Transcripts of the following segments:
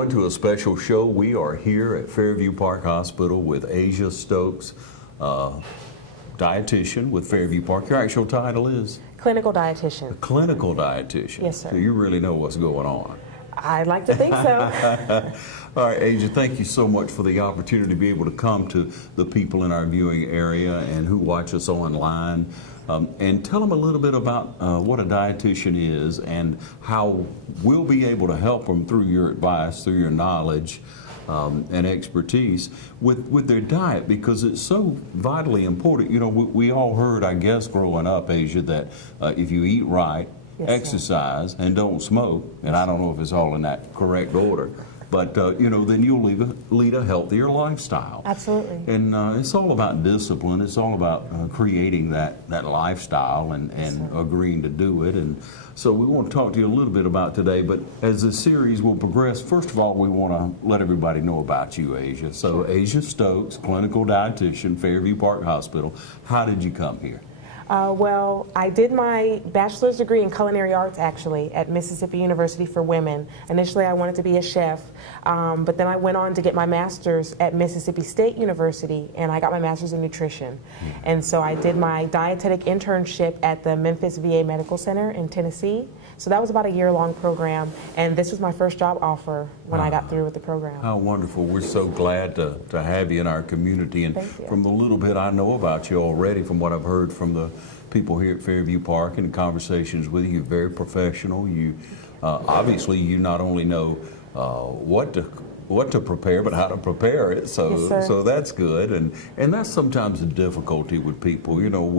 everyone, to a special show. We are here at Fairview Park Hospital with Asia Stokes, dietitian with Fairview Park. Your actual title is? Clinical dietitian. A clinical dietitian. Yes, sir. So you really know what's going on. I'd like to think so. All right, Asia, thank you so much for the opportunity to be able to come to the people in our viewing area and who watch us online. And tell them a little bit about what a dietitian is and how we'll be able to help them through your advice, through your knowledge and expertise with their diet, because it's so vitally important. You know, we all heard, I guess, growing up, Asia, that if you eat right, yes, exercise, and don't smoke, and I don't know if it's all in that correct order, but you know, then you'll lead a healthier lifestyle. Absolutely. And it's all about discipline. It's all about creating that lifestyle and agreeing to do it. And so we want to talk to you a little bit about today, but as the series will progress, first of all, we want to let everybody know about you, Asia. So sure. Asia Stokes, clinical dietitian, Fairview Park Hospital. How did you come here? Well, I did my bachelor's degree in culinary arts, actually, at Mississippi University for Women. Initially, I wanted to be a chef, but then I went on to get my master's at Mississippi State University, and I got my master's in nutrition. And so I did my dietetic internship at the Memphis VA Medical Center in Tennessee. So that was about a year-long program, and this was my first job offer when I got through with the program. How wonderful. We're so glad to have you in our community. And from the little bit I know about you already, from what I've heard from the people here at Fairview Park and conversations with you, you're very professional. You obviously, you not only know what to prepare, but how to prepare it. So, yes, so that's good, and that's sometimes a difficulty with people. You know,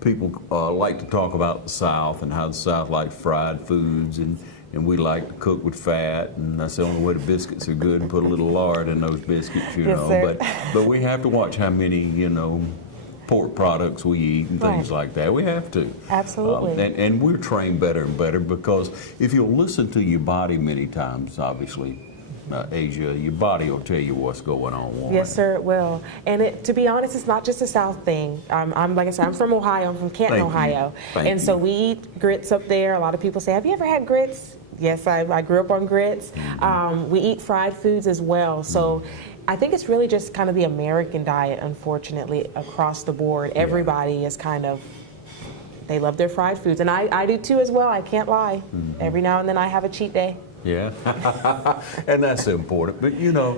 people like to talk about the South and how the South likes fried foods, and we like to cook with fat, and that's the only way the biscuits are good, and put a little lard in those biscuits, you know. Sir. But we have to watch how many, you know, pork products we eat and things like that. We have to. Absolutely. And we're trained better and better, because if you'll listen to your body many times, obviously, Asia, your body will tell you what's going on. Yes, sir, it will. And to be honest, it's not just a South thing. I'm like I said, I'm from Ohio. I'm from Canton, Ohio. And so we eat grits up there. A lot of people say, "Have you ever had grits?" Yes, I grew up on grits. We eat fried foods as well. So I think it's really just kind of the American diet, unfortunately, across the board. Everybody is kind of, they love their fried foods. And I do too as well, I can't lie. Every now and then I have a cheat day. Yeah, and that's important. But you know,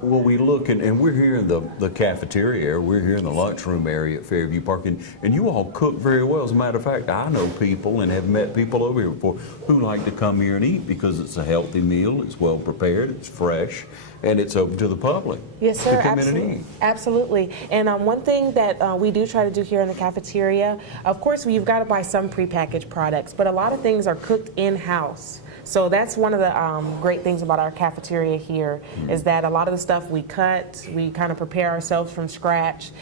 when we look, and we're here in the cafeteria area, we're here in the lunchroom area at Fairview Park, and you all cook very well. As a matter of fact, I know people and have met people over here before who like to come here and eat because it's a healthy meal, it's well prepared, it's fresh, and it's open to the public. Yes, sir, to come absolutely. in and eat. Absolutely. And one thing that we do try to do here in the cafeteria, of course, you've got to buy some prepackaged products, but a lot of things are cooked in-house. So that's one of the great things about our cafeteria here, is that a lot of the stuff we cut, we kind of prepare ourselves from scratch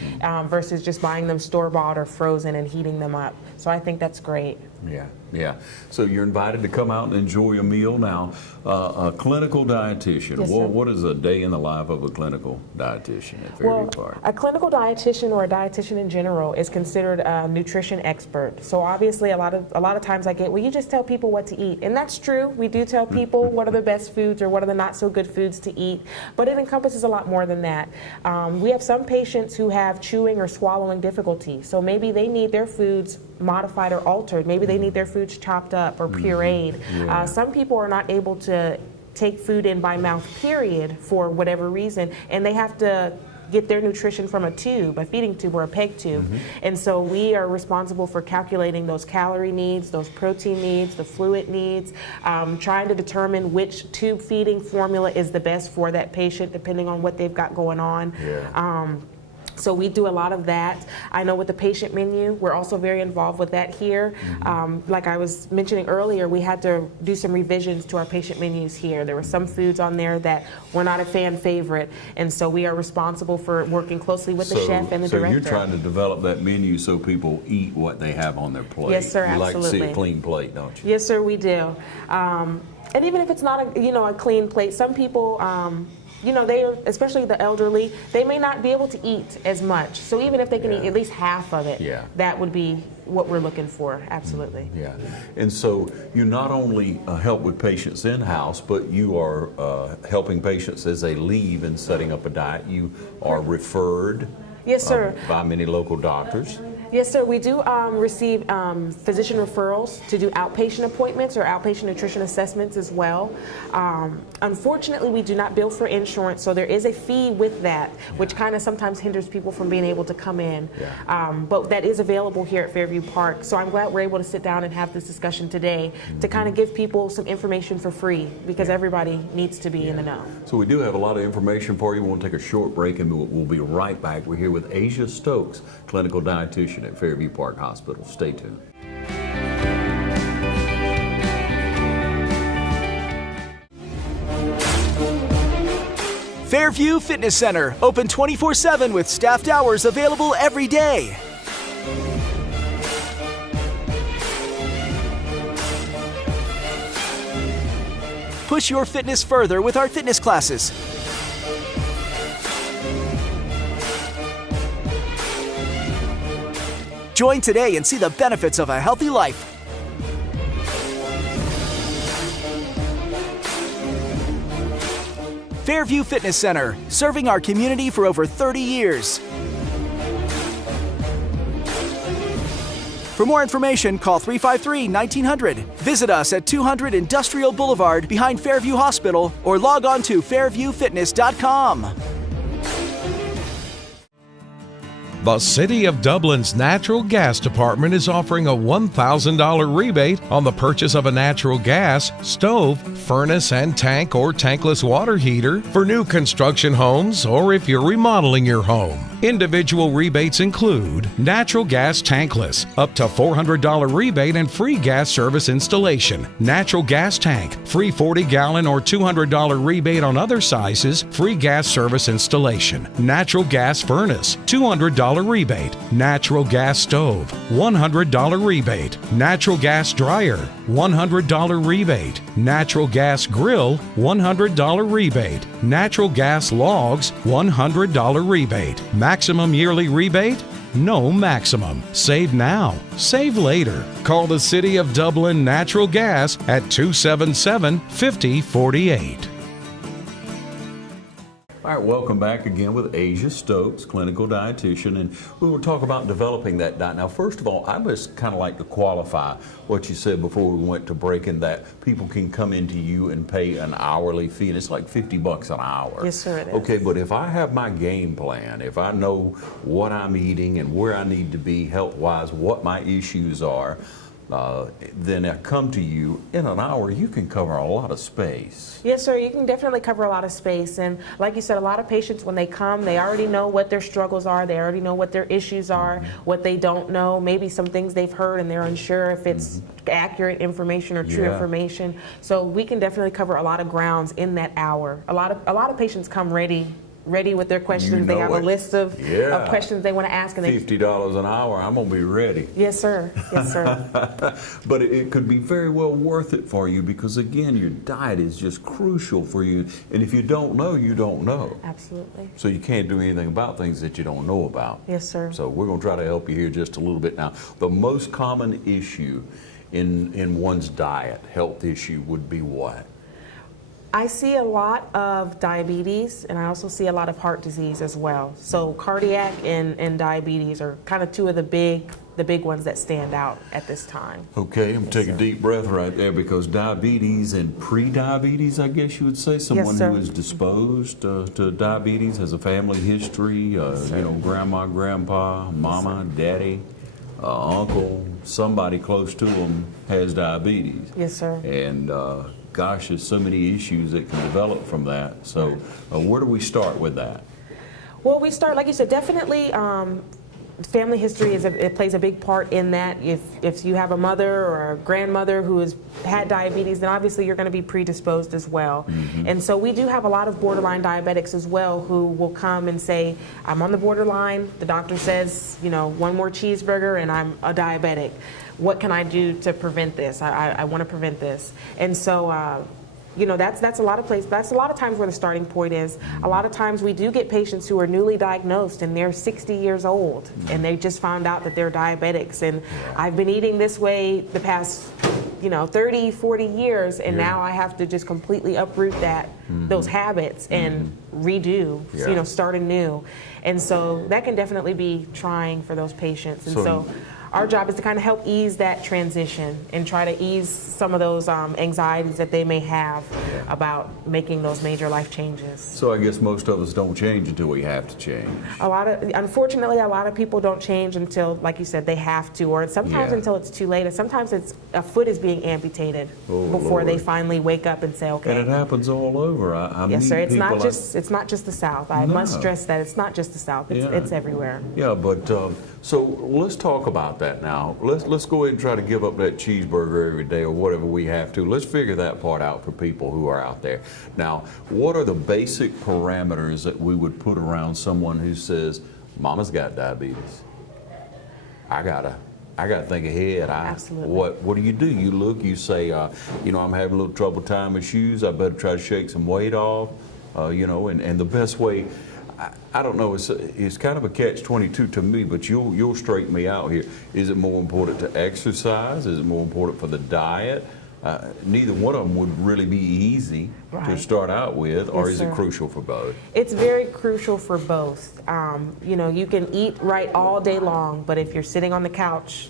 versus just buying them store-bought or frozen and heating them up. So I think that's great. Yeah, yeah. So you're invited to come out and enjoy a meal. Now, a clinical dietitian, yes, what is a day in the life of a clinical dietitian at Fairview Park? A clinical dietitian, or a dietitian in general, is considered a nutrition expert. So obviously a lot of times I get, well, you just tell people what to eat. And that's true. We do tell people what are the best foods or what are the not so good foods to eat. But it encompasses a lot more than that. We have some patients who have chewing or swallowing difficulty. So maybe they need their foods modified or altered. Maybe they need their foods chopped up or pureed. Yeah. Some people are not able to take food in by mouth, period, for whatever reason, and they have to get their nutrition from a tube, a feeding tube or a peg tube. And so we are responsible for calculating those calorie needs, those protein needs, the fluid needs, trying to determine which tube feeding formula is the best for that patient depending on what they've got going on. Yeah. So we do a lot of that. I know with the patient menu, we're also very involved with that here. Like I was mentioning earlier, we had to do some revisions to our patient menus here. There were some foods on there that were not a fan favorite, and so we are responsible for working closely with the chef and the director. So you're trying to develop that menu so people eat what they have on their plate. Yes, sir, you absolutely. like to see a clean plate, don't you? Yes, sir, we do. And even if it's not a clean plate, some people especially the elderly, they may not be able to eat as much. So even if they can eat at least half of it, that would be what we're looking for, absolutely. Yeah, and so you not only help with patients in-house, but you are helping patients as they leave and setting up a diet. You are referred Yes, sir. By many local doctors. Yes, sir. We do receive physician referrals to do outpatient appointments or outpatient nutrition assessments as well. Unfortunately, we do not bill for insurance, so there is a fee with that, which kind of sometimes hinders people from being able to come in. But that is available here at Fairview Park. So I'm glad we're able to sit down and have this discussion today to kind of give people some information for free, because everybody needs to be in the know. So we do have a lot of information for you. We'll take a short break and we'll be right back. We're here with Asia Stokes, clinical dietitian at Fairview Park Hospital. Stay tuned. Fairview Fitness Center, open 24/7 with staffed hours available every day. Push your fitness further with our fitness classes. Join today and see the benefits of a healthy life. Fairview Fitness Center, serving our community for over 30 years. For more information, call 353-1900. Visit us at 200 Industrial Boulevard behind Fairview Hospital or log on to fairviewfitness.com. The City of Dublin's Natural Gas Department is offering a $1,000 rebate on the purchase of a natural gas, stove, furnace and tank or tankless water heater for new construction homes or if you're remodeling your home. Individual rebates include natural gas tankless, up to $400 rebate and free gas service installation. Natural gas tank, free 40-gallon or $200 rebate on other sizes, free gas service installation. Natural gas furnace, $200 rebate. Natural gas stove, $100 rebate. Natural gas dryer, $100 rebate. Natural gas grill, $100 rebate. Natural gas logs, $100 rebate. Maximum yearly rebate? No maximum. Save now. Save later. Call the City of Dublin Natural Gas at 277-5048. All right, welcome back again with Asia Stokes, clinical dietitian, and we will talk about developing that diet. Now, first of all, I just kind of like to qualify what you said before we went to break, in that people can come into you and pay an hourly fee, and it's like $50 an hour. Yes, sir, it is. Okay, but if I have my game plan, if I know what I'm eating and where I need to be health-wise, what my issues are, then I come to you. In an hour, you can cover a lot of space. Yes, sir, you can definitely cover a lot of space. And like you said, a lot of patients, when they come, they already know what their struggles are. They already know what their issues are, what they don't know, maybe some things they've heard and they're unsure if it's accurate information or true information. So we can definitely cover a lot of grounds in that hour. A lot of patients come ready with their questions. They have a list of questions they want to ask. And $50 an hour, I'm going to be ready. Yes, sir. Yes, sir. But it could be very well worth it for you, because, again, your diet is just crucial for you. And if you don't know, you don't know. Absolutely. So you can't do anything about things that you don't know about. Yes, sir. So we're going to try to help you here just a little bit now. The most common issue in one's diet, health issue, would be what? I see a lot of diabetes, and I also see a lot of heart disease as well. So cardiac and diabetes are kind of two of the big ones that stand out at this time. Okay, I'm going to take a deep breath right there, because diabetes and pre-diabetes, I guess you would say, someone who is disposed to diabetes, has a family history, you know, grandma, grandpa, mama, daddy, uncle, somebody close to them has diabetes. Yes, sir. And gosh, there's so many issues that can develop from that. So where do we start with that? Well, we start, like you said, definitely family history it plays a big part in that. If you have a mother or a grandmother who has had diabetes, then obviously you're going to be predisposed as well. And so we do have a lot of borderline diabetics as well who will come and say, I'm on the borderline. The doctor says, you know, one more cheeseburger and I'm a diabetic. What can I do to prevent this? I want to prevent this. And so you know, that's a lot of places. That's a lot of times where the starting point is. A lot of times we do get patients who are newly diagnosed and they're 60 years old and they just found out that they're diabetics. And I've been eating this way the past, you know, 30, 40 years, and now I have to just completely uproot those habits and redo, you know, start anew. And so that can definitely be trying for those patients. And so our job is to kind of help ease that transition and try to ease some of those anxieties that they may have about making those major life changes. So I guess most of us don't change until we have to change. Unfortunately, a lot of people don't change until, like you said, they have to, or sometimes until it's too late. And sometimes a foot is being amputated before they finally wake up and say, okay. And it happens all over. Yes, sir. It's not just the South. I must stress that it's not just the South. It's everywhere. Yeah, but so let's talk about that now. Let's go ahead and try to give up that cheeseburger every day or whatever we have to. Let's figure that part out for people who are out there. Now, what are the basic parameters that we would put around someone who says, Mama's got diabetes? I gotta think ahead. Absolutely. What do? You look, you say, you know, I'm having a little trouble tying my shoes. I better try to shake some weight off. You know, and the best way, I don't know, it's kind of a catch-22 to me, but you'll straighten me out here. Is it more important to exercise? Is it more important for the diet? Neither one of them would really be easy to start out with, or is it crucial for both? It's very crucial for both. You know, you can eat right all day long, but if you're sitting on the couch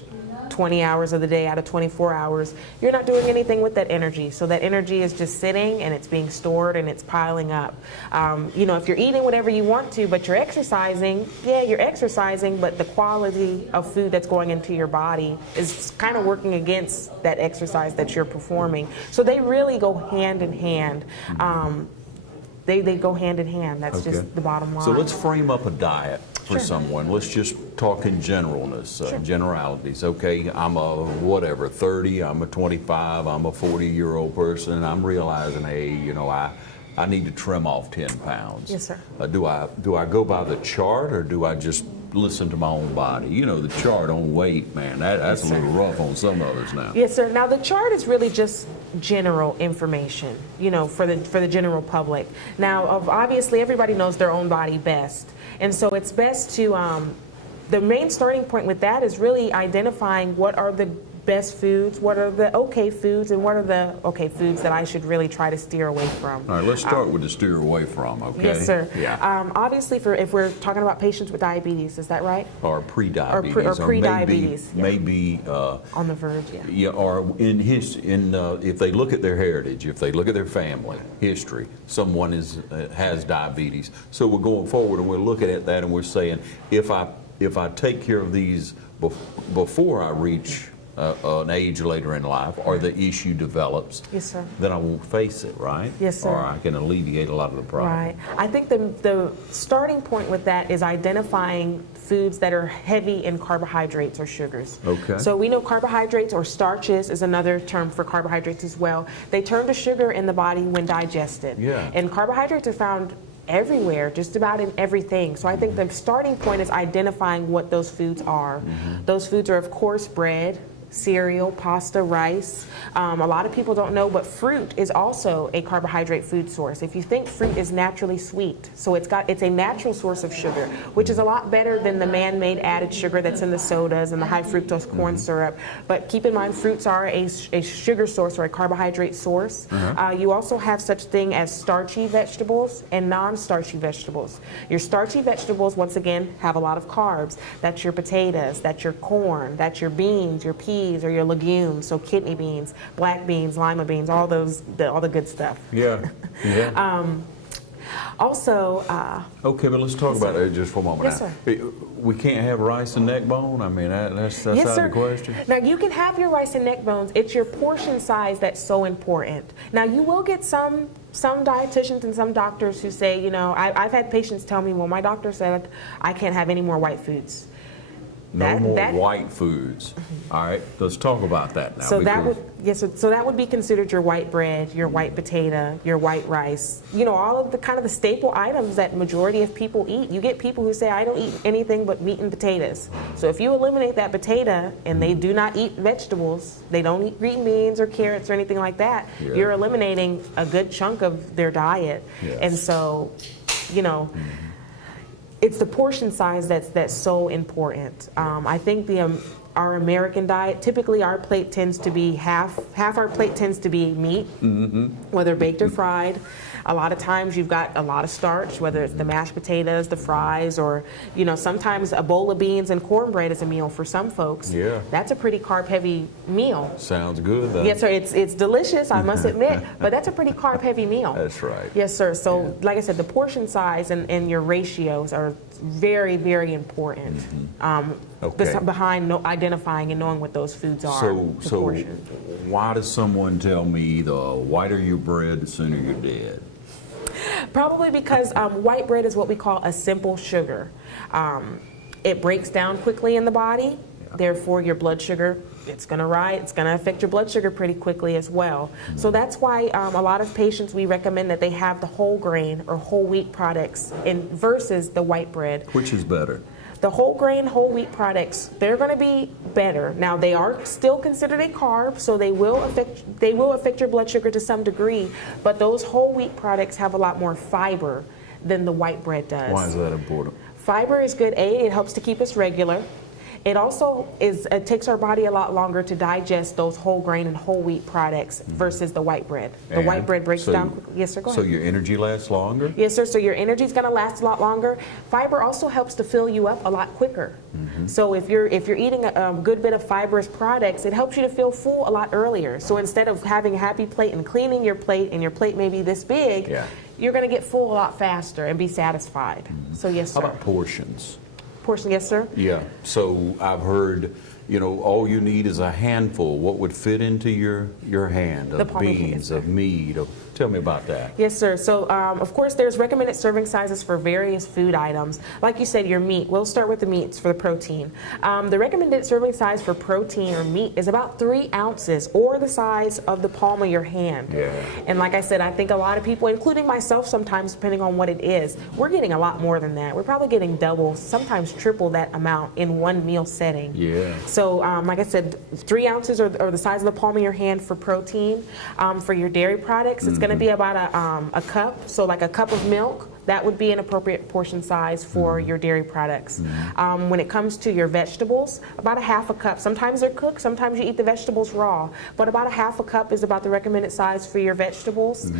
20 hours of the day out of 24 hours, you're not doing anything with that energy. So that energy is just sitting and it's being stored and it's piling up. You know, if you're eating whatever you want to, but you're exercising, you're exercising, but the quality of food that's going into your body is kind of working against that exercise that you're performing. So they really go hand in hand. They go hand in hand. That's just the bottom line. So let's frame up a diet for someone. Let's just talk in generalness, generalities. Okay, I'm a whatever, 30, I'm a 25, I'm a 40-year-old person, and I'm realizing, hey, you know, I need to trim off 10 pounds. Yes, sir. Do I go by the chart, or do I just listen to my own body? You know, the chart on weight, man, that's a little rough on some of us now. Yes, sir. Now the chart is really just general information, you know, for the general public. Now, obviously, everybody knows their own body best, and so it's best to the main starting point with that is really identifying what are the best foods, what are the okay foods, and what are the okay foods that I should really try to steer away from. All right, let's start with the steer away from, okay? Yes, sir. Yeah. Obviously, if we're talking about patients with diabetes, is that right? Or pre-diabetes. Or pre-diabetes. Maybe on the verge, or if they look at their heritage, if they look at their family history, someone has diabetes. So we're going forward and we're looking at that and we're saying, if I take care of these before I reach an age later in life, or the issue develops, then I won't face it, right? Yes, sir. Or I can alleviate a lot of the problem. Right. I think the starting point with that is identifying foods that are heavy in carbohydrates or sugars. Okay. So we know carbohydrates or starches is another term for carbohydrates as well. They turn to sugar in the body when digested. Yeah. And carbohydrates are found everywhere, just about in everything. So I think the starting point is identifying what those foods are. Those foods are, of course, bread, cereal, pasta, rice. A lot of people don't know, but fruit is also a carbohydrate food source. If you think fruit is naturally sweet, so it's a natural source of sugar, which is a lot better than the man-made added sugar that's in the sodas and the high fructose corn syrup. But keep in mind, fruits are a sugar source or a carbohydrate source. You also have such thing as starchy vegetables and non-starchy vegetables. Your starchy vegetables, once again, have a lot of carbs. That's your potatoes, that's your corn, that's your beans, your peas, or your legumes, so kidney beans, black beans, lima beans, all the good stuff. Yeah. Also, okay, but let's talk about it just for a moment. Yes, now. sir. We can't have rice and neck bone? I mean, that's yes, out sir. of the question. Now, you can have your rice and neck bones. It's your portion size that's so important. Now, you will get some dietitians and some doctors who say, you know, I've had patients tell me, well, my doctor said I can't have any more white foods. No more white foods. All right, let's talk about that now. So that would so that would be considered your white bread, your white potato, your white rice. You know, all of the kind of the staple items that majority of people eat. You get people who say, I don't eat anything but meat and potatoes. So if you eliminate that potato and they do not eat vegetables, they don't eat green beans or carrots or anything like that, you're eliminating a good chunk of their diet. And so, you know, it's the portion size that's so important. I think our American diet, typically our plate tends to be half our plate tends to be meat, whether baked or fried. A lot of times you've got a lot of starch, whether it's the mashed potatoes, the fries, or, you know, sometimes a bowl of beans and cornbread is a meal for some folks. Yeah. That's a pretty carb-heavy meal. Sounds good, though. Yes, sir. It's delicious, I must admit, but that's a pretty carb-heavy meal. That's right. Yes, sir. So, like I said, the portion size and your ratios are very, very important behind identifying and knowing what those foods are. So why does someone tell me the whiter your bread, the sooner you're dead? Probably because white bread is what we call a simple sugar. It breaks down quickly in the body, therefore your blood sugar, it's going to rise. It's going to affect your blood sugar pretty quickly as well. So that's why a lot of patients, we recommend that they have the whole grain or whole wheat products versus the white bread. Which is better? The whole grain, whole wheat products, they're going to be better. Now, they are still considered a carb, so they will affect your blood sugar to some degree, but those whole wheat products have a lot more fiber than the white bread does. Why is that important? Fiber is good. It helps to keep us regular. It also it takes our body a lot longer to digest those whole grain and whole wheat products versus the white bread. The white bread breaks down quickly. Yes, sir, go ahead. So your energy lasts longer? Yes, sir. So your energy is going to last a lot longer. Fiber also helps to fill you up a lot quicker. So if you're eating a good bit of fibrous products, it helps you to feel full a lot earlier. So instead of having a happy plate and cleaning your plate, and your plate may be this big, you're going to get full a lot faster and be satisfied. So yes, sir. How about portions? Portion, yes, sir. Yeah. So I've heard, you know, all you need is a handful. What would fit into your hand of beans, of meat? Tell me about that. Yes, sir. So, of course, there's recommended serving sizes for various food items. Like you said, your meat. We'll start with the meats for the protein. The recommended serving size for protein or meat is about 3 ounces, or the size of the palm of your hand. Yeah. And like I said, I think a lot of people, including myself sometimes, depending on what it is, we're getting a lot more than that. We're probably getting double, sometimes triple that amount in one meal setting. Yeah. So, like I said, 3 ounces or the size of the palm of your hand for protein. For your dairy products, it's going to be about a cup, so like a cup of milk. That would be an appropriate portion size for your dairy products. When it comes to your vegetables, about a half a cup. Sometimes they're cooked, sometimes you eat the vegetables raw, but about a half a cup is about the recommended size for your vegetables.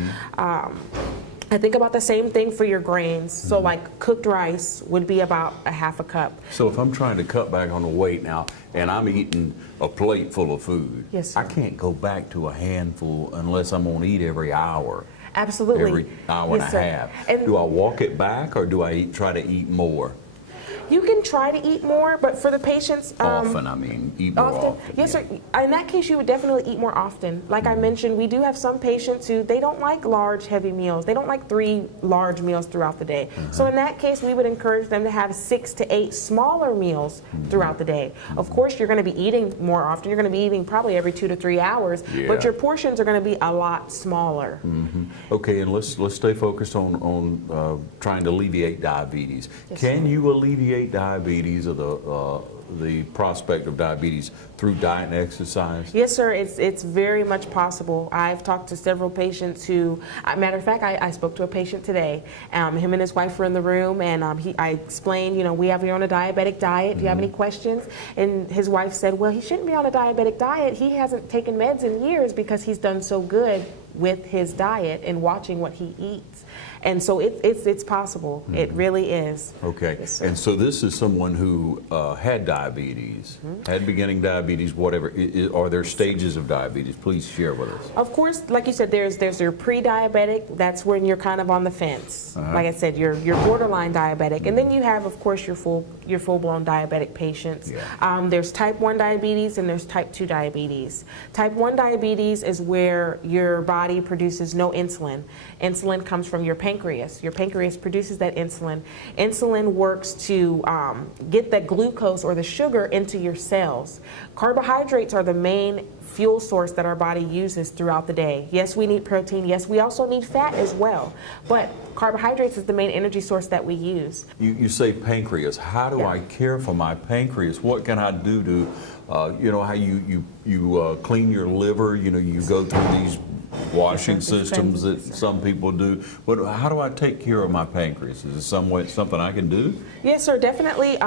I think about the same thing for your grains. So like cooked rice would be about a half a cup. So if I'm trying to cut back on the weight now and I'm eating a plate full of food, yes, sir, I can't go back to a handful unless I'm going to eat every hour. Absolutely. Every hour yes, and a half. And do I walk it back or do I try to eat more? You can try to eat more, but for the patients... often, I mean, eat more often. Yes, sir. In that case, you would definitely eat more often. Like I mentioned, we do have some patients who, they don't like large, heavy meals. They don't like 3 large meals throughout the day. So in that case, we would encourage them to have 6 to 8 smaller meals throughout the day. Of course, you're going to be eating more often. You're going to be eating probably every 2 to 3 hours, but your portions are going to be a lot smaller. Okay, and let's stay focused on trying to alleviate diabetes. Yes, can you alleviate diabetes or the prospect of diabetes through diet and exercise? Yes, sir. It's very much possible. I've talked to several patients who, matter of fact, I spoke to a patient today. Him and his wife were in the room, and I explained, you know, you're on a diabetic diet. Do you have any questions? And his wife said, well, he shouldn't be on a diabetic diet. He hasn't taken meds in years because he's done so good with his diet and watching what he eats. And so it's possible. It really is. Okay. Yes, sir. And so this is someone who had diabetes, had beginning diabetes, whatever. Are there stages of diabetes? Please share with us. Of course, like you said, there's your pre-diabetic. That's when you're kind of on the fence. Like I said, you're borderline diabetic, and then you have, of course, your full-blown diabetic patients. There's type 1 diabetes and there's type 2 diabetes. Type 1 diabetes is where your body produces no insulin. Insulin comes from your pancreas pancreas. Your pancreas produces that insulin. Insulin works to get that glucose or the sugar into your cells. Carbohydrates are the main fuel source that our body uses throughout the day. Yes, we need protein. Yes, we also need fat as well. But carbohydrates is the main energy source that we use. You say pancreas. How do I care for my pancreas? What can I do to, you know, how you clean your liver? You know, you go through these washing systems that some people do. But how do I take care of my pancreas? Is there something I can do? Yes, sir, definitely.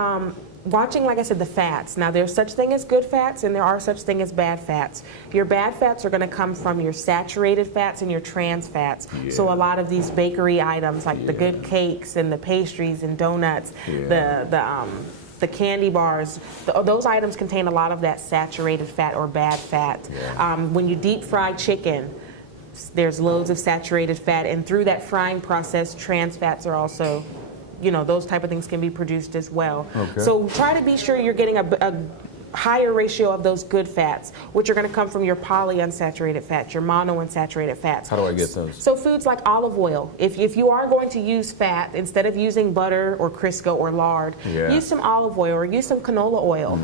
Watching, like I said, the fats. Now, there's such thing as good fats, and there are such thing as bad fats. Your bad fats are going to come from your saturated fats and your trans fats. Yeah. So a lot of these bakery items, like the good cakes and the pastries and donuts, the candy bars, those items contain a lot of that saturated fat or bad fat. Yeah. When you deep fry chicken, there's loads of saturated fat, and through that frying process, trans fats are also, you know, those type of things can be produced as well. Okay. So try to be sure you're getting a higher ratio of those good fats, which are going to come from your polyunsaturated fats, your monounsaturated fats. How do I get those? So foods like olive oil. If you are going to use fat, instead of using butter or Crisco or lard, use some olive oil or use some canola oil.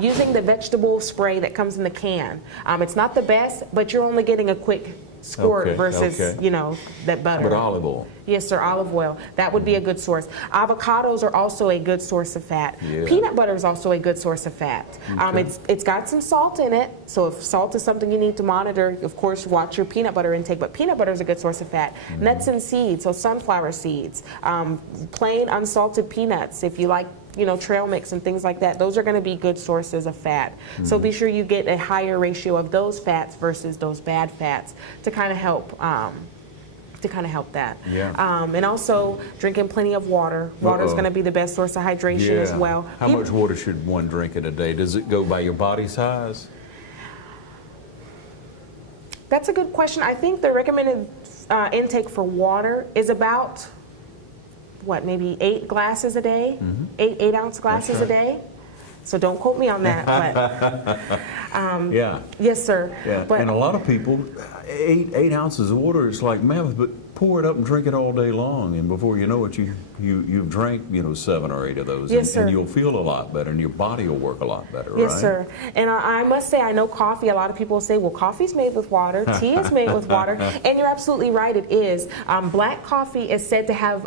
Using the vegetable spray that comes in the can. It's not the best, but you're only getting a quick squirt versus, you know, that butter. But olive oil. Yes, sir, olive oil. That would be a good source. Avocados are also a good source of fat. Yeah. Peanut butter is also a good source of fat. It's got some salt in it, so if salt is something you need to monitor, of course, watch your peanut butter intake, but peanut butter is a good source of fat. Nuts and seeds, so sunflower seeds, plain unsalted peanuts, if you like, you know, trail mix and things like that, those are going to be good sources of fat. So be sure you get a higher ratio of those fats versus those bad fats to kind of help that. Yeah. And also drinking plenty of water. Water is going to be the best source of hydration as well. How much water should one drink in a day? Does it go by your body size? That's a good question. I think the recommended intake for water is about, what, maybe 8 glasses a day? 8-ounce glasses a day? So don't quote me on that. But, yes, sir. Yeah. But, and a lot of people, 8 ounces of water is like mammoth, but pour it up and drink it all day long, and before you know it, you've drank, you know, 7 or 8 of those, and you'll feel a lot better, and your body will work a lot better, right? Yes, sir. And I must say, I know coffee, a lot of people say, well, coffee's made with water, tea is made with water, and you're absolutely right, it is. Black coffee is said to have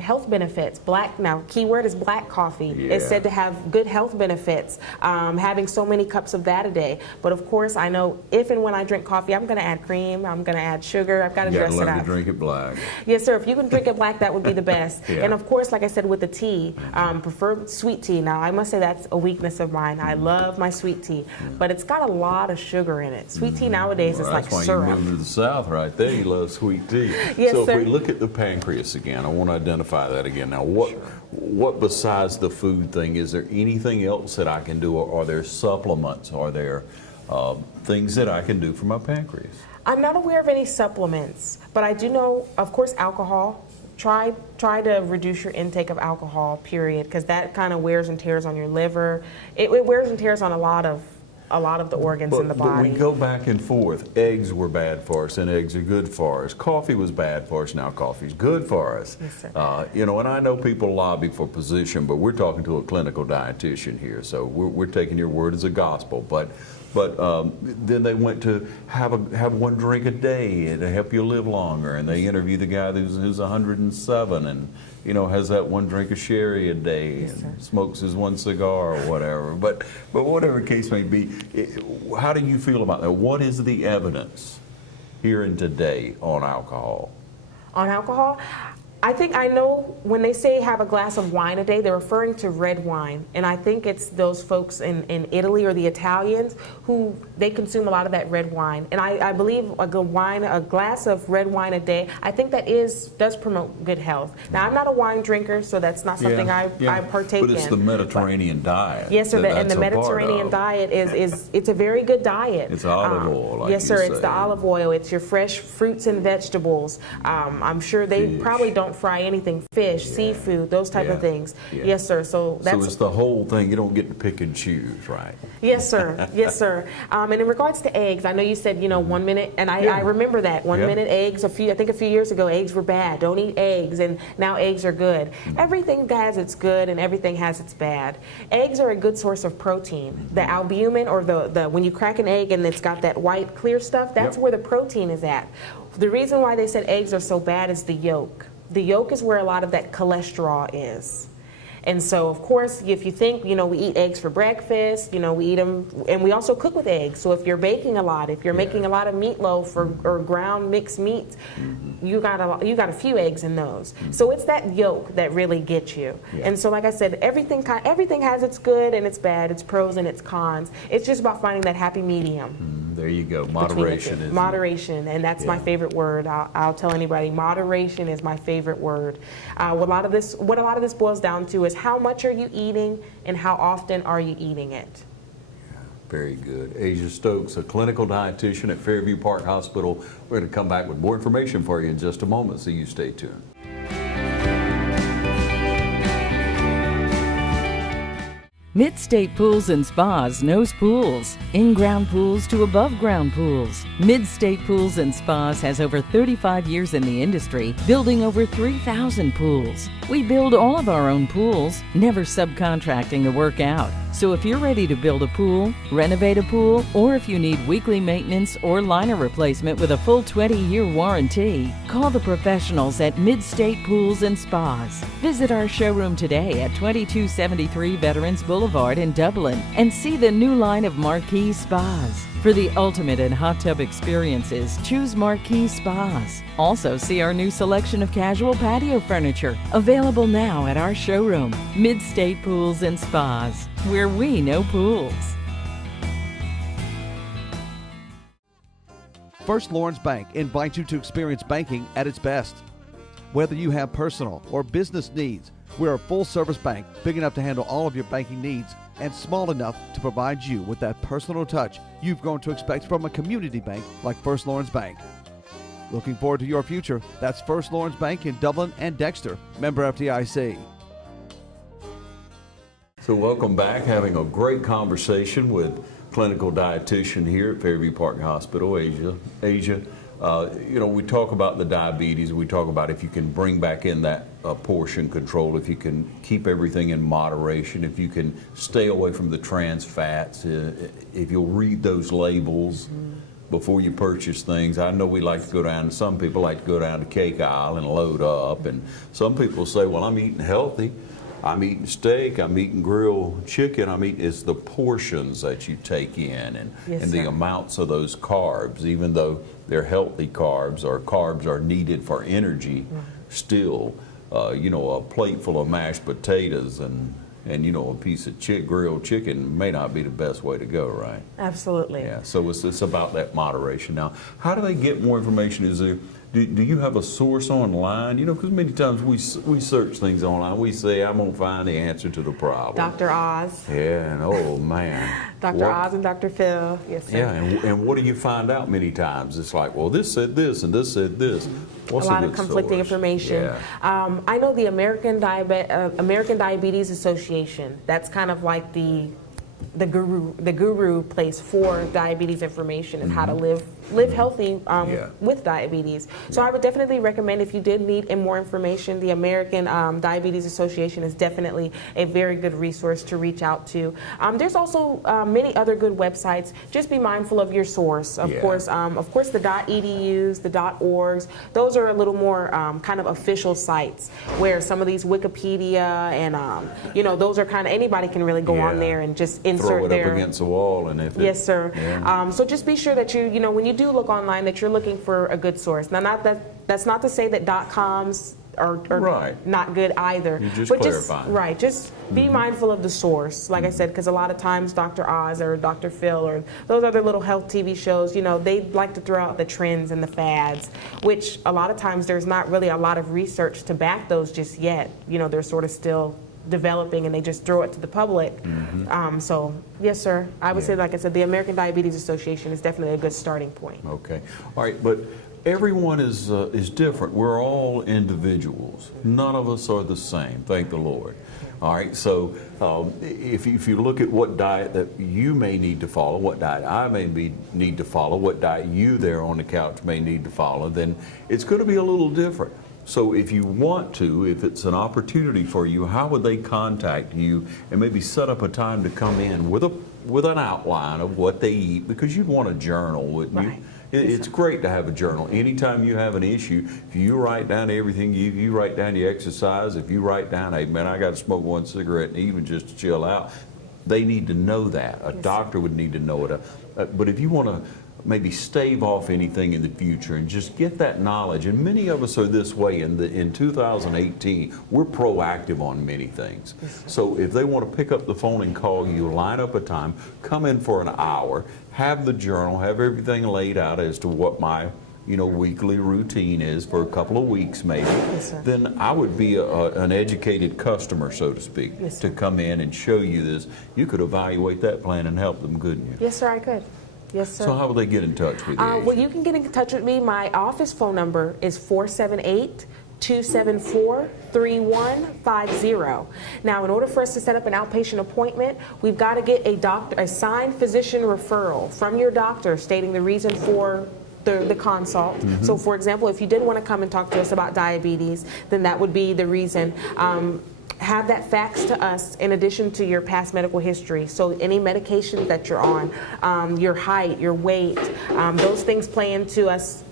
health benefits. Now, keyword is black coffee. Yeah. It's said to have good health benefits, having so many cups of that a day. But of course, I know if and when I drink coffee, I'm going to add cream, I'm going to add sugar, I've got to dress it up. You got to learn to drink it black. Yes, sir. If you can drink it black, that would be the best. Yeah. And of course, like I said, with the tea, prefer sweet tea. Now, I must say that's a weakness of mine. I love my sweet tea, but it's got a lot of sugar in it. Sweet tea nowadays is like syrup. That's why you moved to the South right there. You love sweet tea. Yes, so sir. if we look at the pancreas again, I want to identify that again. Now, what besides the food thing, is there anything else that I can do, or are there supplements? Are there things that I can do for my pancreas? I'm not aware of any supplements, but I do know, of course, alcohol. Try to reduce your intake of alcohol, period, because that kind of wears and tears on your liver. It wears and tears on a lot of the organs in the body. But we go back and forth. Eggs were bad for us, and eggs are good for us. Coffee was bad for us, now coffee's good for us. Yes, sir. You know, and I know people lobby for position, but we're talking to a clinical dietitian here, so we're taking your word as a gospel. But then they went to have one drink a day to help you live longer, and they interview the guy who's 107 and, you know, has that one drink of sherry a day, and smokes his one cigar or whatever. But whatever the case may be, how do you feel about that? What is the evidence here and today on alcohol? On alcohol? I think I know when they say have a glass of wine a day, they're referring to red wine. And I think it's those folks in Italy or the Italians who they consume a lot of that red wine. And I believe a glass of red wine a day, I think that does promote good health. Now, I'm not a wine drinker, so that's not something I partake in. But it's the Mediterranean diet. Yes, sir. And the Mediterranean diet it's a very good diet. It's olive oil, like yes, sir. you It's say. the olive oil. It's your fresh fruits and vegetables. I'm sure they probably don't don't fry anything, fish, seafood, those type of things. Yeah. Yes, sir. So that's it's the whole thing. You don't get to pick and choose, right? Yes, sir. Yes, sir. And in regards to eggs, I know you said, 1 minute, and I remember that. 1 minute eggs, I think a few years ago, eggs were bad. Don't eat eggs, and now eggs are good. Everything has its good and everything has its bad. Eggs are a good source of protein. The albumin, or the when you crack an egg and it's got that white clear stuff, that's where the protein is at. The reason why they said eggs are so bad is the yolk. The yolk is where a lot of that cholesterol is. And so, of course, if you think, we eat eggs for breakfast, we eat them, and we also cook with eggs. So if you're baking a lot, if you're making a lot of meatloaf or ground mixed meats, you got a few eggs in those. So it's that yolk that really gets you. And so, like I said, everything has its good and its bad, its pros and its cons. It's just about finding that happy medium. There you go. Moderation is moderation, and that's my favorite word. I'll tell anybody, moderation is my favorite word. What a lot of this boils down to is how much are you eating and how often are you eating it. Very good. Asia Stokes, a clinical dietitian at Fairview Park Hospital. We're going to come back with more information for you in just a moment, so you stay tuned. Mid-State Pools and Spas knows pools, in-ground pools to above-ground pools. Mid-State Pools and Spas has over 35 years in the industry, building over 3,000 pools. We build all of our own pools, never subcontracting the work out. So if you're ready to build a pool, renovate a pool, or if you need weekly maintenance or liner replacement with a full 20-year warranty, call the professionals at Mid-State Pools and Spas. Visit our showroom today at 2273 Veterans Boulevard in Dublin and see the new line of Marquee Spas. For the ultimate in hot tub experiences, choose Marquee Spas. Also see our new selection of casual patio furniture, available now at our showroom, Mid-State Pools and Spas, where we know pools. First Lawrence Bank invites you to experience banking at its best. Whether you have personal or business needs, we're a full-service bank big enough to handle all of your banking needs and small enough to provide you with that personal touch you've grown to expect from a community bank like First Lawrence Bank. Looking forward to your future? That's First Lawrence Bank in Dublin and Dexter, member FDIC. So welcome back, having a great conversation with clinical dietitian here at Fairview Park Hospital, Asia. We talk about the diabetes. We talk about if you can bring back in that portion control, if you can keep everything in moderation, if you can stay away from the trans fats, if you'll read those labels before you purchase things. I know we like to go down, some people like to go down to cake aisle and load up, and some people say, well, I'm eating healthy. I'm eating steak, I'm eating grilled chicken, it's the portions that you take in and the amounts of those carbs, even though they're healthy carbs or carbs are needed for energy, still, a plate full of mashed potatoes and a piece of grilled chicken may not be the best way to go, right? Absolutely. Yeah, so it's about that moderation. Now, how do they get more information? Do you have a source online? Because many times we search things online. We say, I'm going to find the answer to the problem. Dr. Oz. Yeah, and oh, man. Dr. Oz and Dr. Phil. Yes, sir. Yeah, and what do you find out many times? It's like, well, this said this and this said this. What's a lot of conflicting source? information. Yeah. I know the American Diabetes Association. That's kind of like the guru place for diabetes information and how to live healthy with diabetes. So I would definitely recommend, if you did need more information, the American Diabetes Association is definitely a very good resource to reach out to. There's also many other good websites. Just be mindful of your source. Of course, the .edus, the .orgs, those are a little more kind of official sites, where some of these Wikipedia and those are kind of, anybody can really go on there and just insert throw it their, up against the wall, and if yes, sir. Yeah. So just be sure that when you do look online, that you're looking for a good source. Now, that's not to say that .coms are right. not good either. You're just but clarifying. Just be mindful of the source, like I said, because a lot of times Dr. Oz or Dr. Phil or those other little health TV shows, they like to throw out the trends and the fads, which a lot of times there's not really a lot of research to back those just yet. They're sort of still developing, and they just throw it to the public. So yes, sir, I would say, like I said, the American Diabetes Association is definitely a good starting point. Okay. All right, but everyone is different. We're all individuals. None of us are the same, thank the Lord. All right, so if you look at what diet that you may need to follow, what diet I need to follow, what diet you there on the couch may need to follow, then it's going to be a little different. So if you want to, if it's an opportunity for you, how would they contact you and maybe set up a time to come in with an outline of what they eat? Because you'd want a journal, wouldn't you? Right. It's great to have a journal. Anytime you have an issue, if you write down everything, you write down your exercise, if you write down, hey man, I got to smoke one cigarette and even just to chill out, they need to know that. A doctor would need to know it. But if you want to maybe stave off anything in the future and just get that knowledge, and many of us are this way. In 2018, we're proactive on many things. So if they want to pick up the phone and call you, line up a time, come in for an hour, have the journal, have everything laid out as to what my weekly routine is for a couple of weeks maybe, then I would be an educated customer, so to speak, to come in and show you this. You could evaluate that plan and help them, couldn't you? Yes, sir, I could. Yes, sir. So how would they get in touch with you? Well, you can get in touch with me. My office phone number is 478-274-3150. Now, in order for us to set up an outpatient appointment, we've got to get a signed physician referral from your doctor stating the reason for the consult. So, for example, if you did want to come and talk to us about diabetes, then that would be the reason. Have that faxed to us in addition to your past medical history. So any medications that you're on, your height, your weight, those things play into us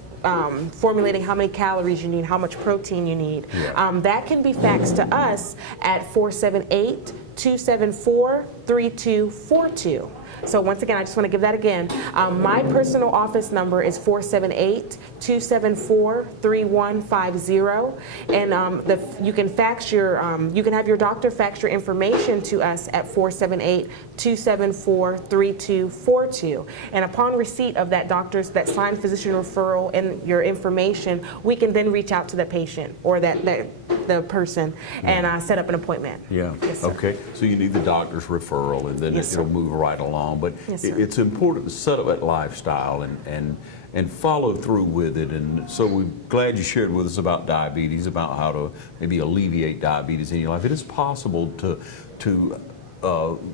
formulating how many calories you need, how much protein you need. That can be faxed to us at 478-274-3242. So once again, I just want to give that again. My personal office number is 478-274-3150, and you can fax you can have your doctor fax your information to us at 478-274-3242. And upon receipt of that that signed physician referral and your information, we can then reach out to the patient or the person and set up an appointment. Yeah. Yes, sir. Okay. So you need the doctor's referral, and then Yes, it'll sir. move right along. But Yes, sir. it's important to set up that lifestyle and follow through with it. And so we're glad you shared with us about diabetes, about how to maybe alleviate diabetes in your life. It is possible to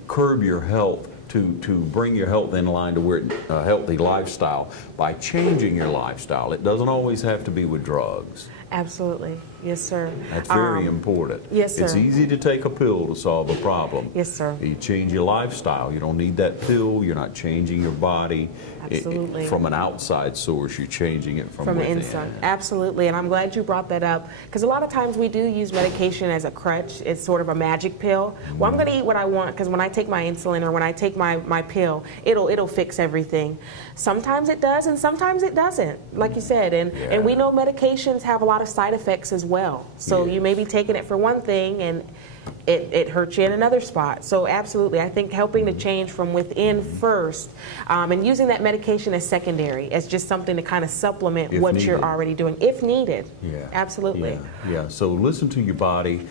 curb your health, to bring your health in line to where a healthy lifestyle by changing your lifestyle. It doesn't always have to be with drugs. Absolutely. Yes, sir. That's very important. Yes, sir. It's easy to take a pill to solve a problem. Yes, sir. You change your lifestyle. You don't need that pill. You're not changing your body Absolutely. from an outside source. You're changing it from the within. inside. Absolutely, and I'm glad you brought that up, because a lot of times we do use medication as a crutch. It's sort of a magic pill. Well, I'm going to eat what I want because when I take my insulin or when I take my pill, it'll fix everything. Sometimes it does, and sometimes it doesn't, like you said. And we know medications have a lot of side effects as well. So you may be taking it for one thing and it hurts you in another spot. So absolutely, I think helping to change from within first, and using that medication as secondary, as just something to kind of supplement what needed. you're already doing, if needed. Yeah. Absolutely. Yeah. So listen to your body.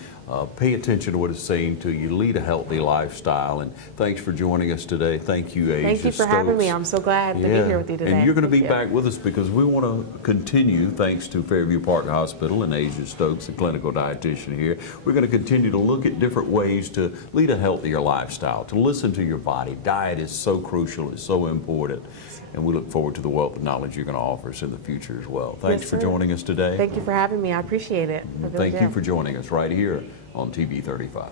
Pay attention to what it's saying to you. Lead a healthy lifestyle. And thanks for joining us today. Thank you, Asia Thank you for having me. Stokes. I'm so glad to be here with you today. And you're going to be Thank you. back with us because we want to continue, thanks to Fairview Park Hospital and Asia Stokes, the clinical dietitian here. We're going to continue to look at different ways to lead a healthier lifestyle, to listen to your body. Diet is so crucial. It's so important. And we look forward to the wealth of knowledge you're going to offer us in the future as well. Thanks for sir. joining us today. Thank you for having me. I appreciate it. I really Thank do. you for joining us right here on TV 35.